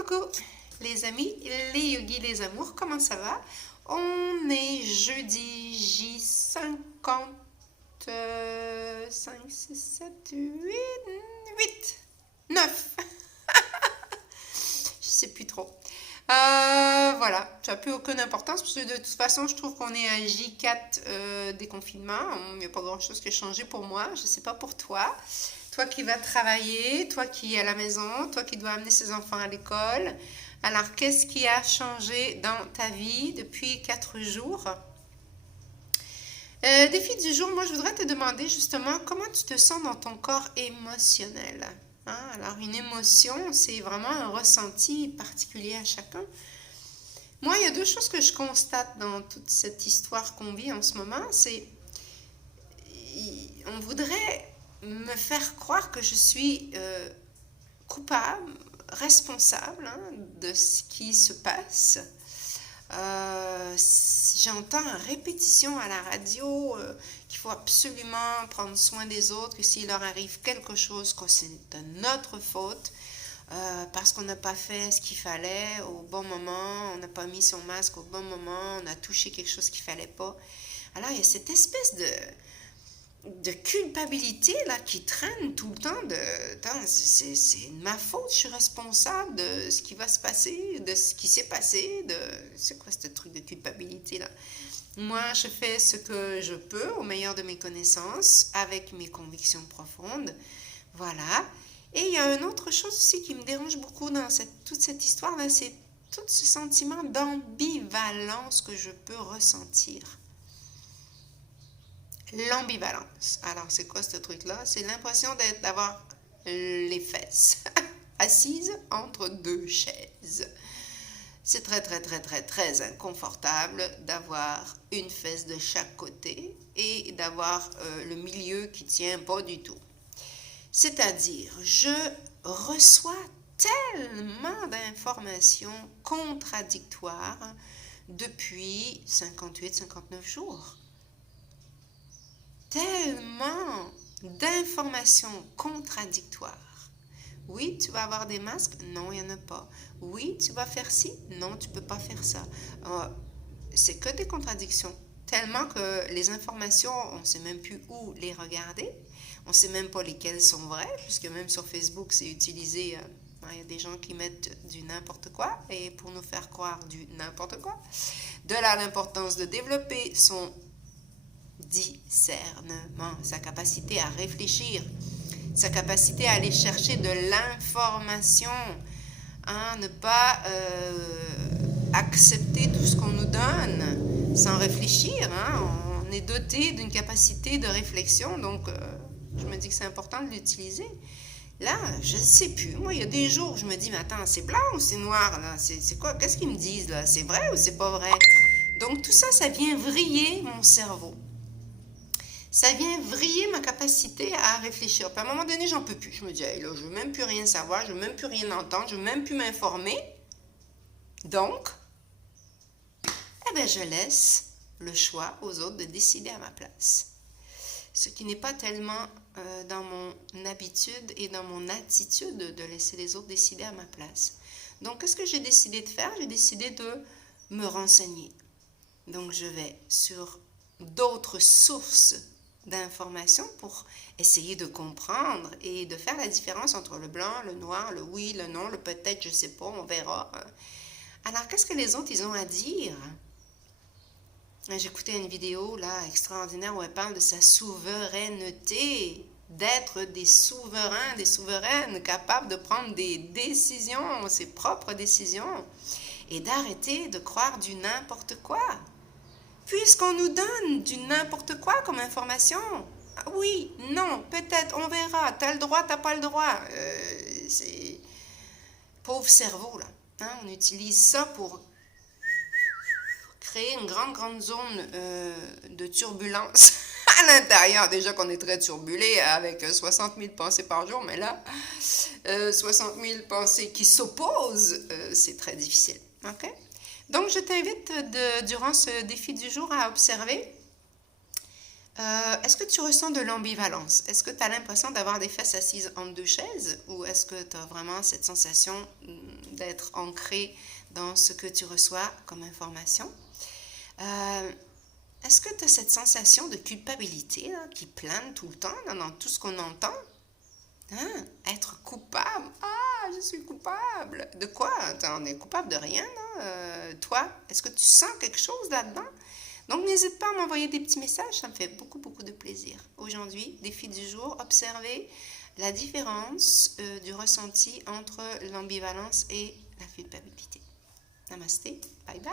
Coucou les amis, les yogis, les amours, comment ça va? On est jeudi J50, 5, 6, 7, 8, 9. Je sais plus trop. Voilà, ça n'a plus aucune importance parce que de toute façon, je trouve qu'on est à J4 déconfinement. Il n'y a pas grand-chose qui a changé pour moi. Je ne sais pas pour toi. Toi qui vas travailler, toi qui es à la maison, toi qui dois amener ses enfants à l'école. Alors, qu'est-ce qui a changé dans ta vie depuis 4 jours? Défi du jour, moi je voudrais te demander justement comment tu te sens dans ton corps émotionnel. Hein? Alors, une émotion, c'est vraiment un ressenti particulier à chacun. Moi, il y a deux choses que je constate dans toute cette histoire qu'on vit en ce moment. C'est on voudrait me faire croire que je suis coupable, responsable de ce qui se passe. J'entends en répétition à la radio qu'il faut absolument prendre soin des autres, que s'il leur arrive quelque chose, que c'est de notre faute, parce qu'on n'a pas fait ce qu'il fallait au bon moment, on n'a pas mis son masque au bon moment, on a touché quelque chose qu'il ne fallait pas. Alors il y a cette espèce de culpabilité là qui traîne tout le temps c'est ma faute, je suis responsable de ce qui va se passer, de ce qui s'est passé, c'est quoi ce truc de culpabilité là? Moi, je fais ce que je peux au meilleur de mes connaissances avec mes convictions profondes. Voilà. Et il y a une autre chose aussi qui me dérange beaucoup dans toute cette histoire là, c'est tout ce sentiment d'ambivalence que je peux ressentir. L'ambivalence. Alors, c'est quoi ce truc-là? C'est l'impression d'avoir les fesses assises entre deux chaises. C'est très, très, très, très, très inconfortable d'avoir une fesse de chaque côté et d'avoir le milieu qui tient pas du tout. C'est-à-dire, je reçois tellement d'informations contradictoires depuis 58-59 jours. Tellement d'informations contradictoires. Oui, tu vas avoir des masques? Non, il n'y en a pas. Oui, tu vas faire ci? Non, tu ne peux pas faire ça. C'est que des contradictions. Tellement que les informations, on ne sait même plus où les regarder. On ne sait même pas lesquelles sont vraies, puisque même sur Facebook, c'est utilisé. Il y a des gens qui mettent du n'importe quoi et pour nous faire croire du n'importe quoi. De là l'importance de développer son discernement, sa capacité à réfléchir, sa capacité à aller chercher de l'information, ne pas accepter tout ce qu'on nous donne sans réfléchir. On est doté d'une capacité de réflexion, donc je me dis que c'est important de l'utiliser. Là, je ne sais plus. Moi, il y a des jours où je me dis, mais attends, c'est blanc ou c'est noir là? C'est quoi? Qu'est-ce qu'ils me disent là? C'est vrai ou c'est pas vrai? Donc tout ça, ça vient vriller mon cerveau. Ça vient vriller ma capacité à réfléchir. Puis à un moment donné, j'en peux plus. Je me dis, hey, là, je veux même plus rien savoir, je veux même plus rien entendre, je veux même plus m'informer. Donc, je laisse le choix aux autres de décider à ma place. Ce qui n'est pas tellement dans mon habitude et dans mon attitude de laisser les autres décider à ma place. Donc, qu'est-ce que j'ai décidé de faire? J'ai décidé de me renseigner. Donc, je vais sur d'autres sources d'informations pour essayer de comprendre et de faire la différence entre le blanc, le noir, le oui, le non, le peut-être, je sais pas, on verra. Alors, qu'est-ce que les autres, ils ont à dire? J'écoutais une vidéo, là, extraordinaire, où elle parle de sa souveraineté, d'être des souverains, des souveraines, capables de prendre des décisions, ses propres décisions, et d'arrêter de croire du n'importe quoi. Puisqu'on nous donne du n'importe quoi comme information. Oui, non, peut-être, on verra. T'as le droit, t'as pas le droit. C'est pauvre cerveau, là. On utilise ça pour créer une grande zone de turbulence à l'intérieur. Déjà qu'on est très turbulé avec 60 000 pensées par jour, mais là, 60 000 pensées qui s'opposent, c'est très difficile. OK? Donc, je t'invite durant ce défi du jour à observer. Est-ce que tu ressens de l'ambivalence? Est-ce que tu as l'impression d'avoir des fesses assises entre deux chaises? Ou est-ce que tu as vraiment cette sensation d'être ancré dans ce que tu reçois comme information. Est-ce que tu as cette sensation de culpabilité là, qui plane tout le temps dans tout ce qu'on entend? Hein? Être coupable. Ah, je suis coupable. De quoi? On est coupable de rien, non? Toi, est-ce que tu sens quelque chose là-dedans? Donc, n'hésite pas à m'envoyer des petits messages. Ça me fait beaucoup, beaucoup de plaisir. Aujourd'hui, défi du jour, observer la différence du ressenti entre l'ambivalence et la culpabilité. Namasté. Bye bye.